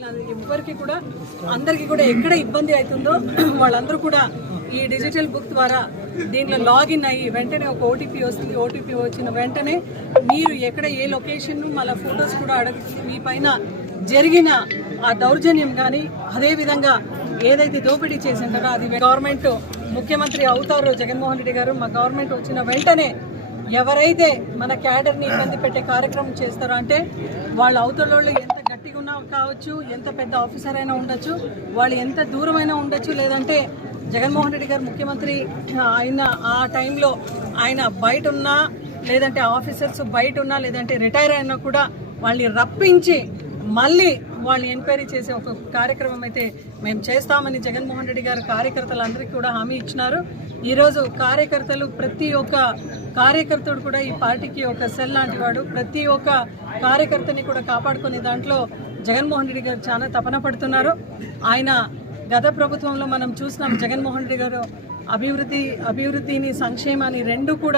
ఎవరికి కూడా అందరికి కూడా ఎక్కడ ఇబ్బంది అవుతుందో వాళ్ళందరూ కూడా ఈ డిజిటల్ బుక్ ద్వారా దీంట్లో లాగిన్ అయ్యి వెంటనే ఒక ఓటీపీ వస్తుంది. ఓటీపీ వచ్చిన వెంటనే మీరు ఎక్కడ ఏ లొకేషన్ మళ్ళీ ఫొటోస్ కూడా అడగచ్చు మీ పైన జరిగిన ఆ దౌర్జన్యం కానీ అదేవిధంగా ఏదైతే దోపిడీ చేసిందో అది గవర్నమెంట్ ముఖ్యమంత్రి అవుతారో జగన్మోహన్ రెడ్డి గారు మా గవర్నమెంట్ వచ్చిన వెంటనే ఎవరైతే మన క్యాడర్ని ఇబ్బంది పెట్టే కార్యక్రమం చేస్తారో అంటే వాళ్ళ అవతల ఎంత గట్టిగా ఉన్నా కావచ్చు ఎంత పెద్ద ఆఫీసర్ అయినా ఉండొచ్చు వాళ్ళు ఎంత దూరమైనా ఉండొచ్చు లేదంటే జగన్మోహన్ రెడ్డి గారు ముఖ్యమంత్రి ఆయన ఆ టైంలో ఆయన బయట ఉన్నా లేదంటే ఆఫీసర్స్ బయట ఉన్నా లేదంటే రిటైర్ అయినా కూడా వాళ్ళని రప్పించి మళ్ళీ వాళ్ళని ఎంక్వైరీ చేసే ఒక కార్యక్రమం అయితే మేము చేస్తామని జగన్మోహన్ రెడ్డి గారు కార్యకర్తలందరికీ కూడా హామీ ఇచ్చినారు. ఈరోజు కార్యకర్తలు ప్రతి ఒక్క కార్యకర్తడు కూడా ఈ పార్టీకి ఒక సెల్ లాంటి వాడు. ప్రతి ఒక్క కార్యకర్తని కూడా కాపాడుకునే దాంట్లో జగన్మోహన్ రెడ్డి గారు చాలా తపన పడుతున్నారు. ఆయన గత ప్రభుత్వంలో మనం చూసినాం జగన్మోహన్ రెడ్డి గారు అభివృద్ధి అభివృద్ధిని సంక్షేమాన్ని రెండు కూడా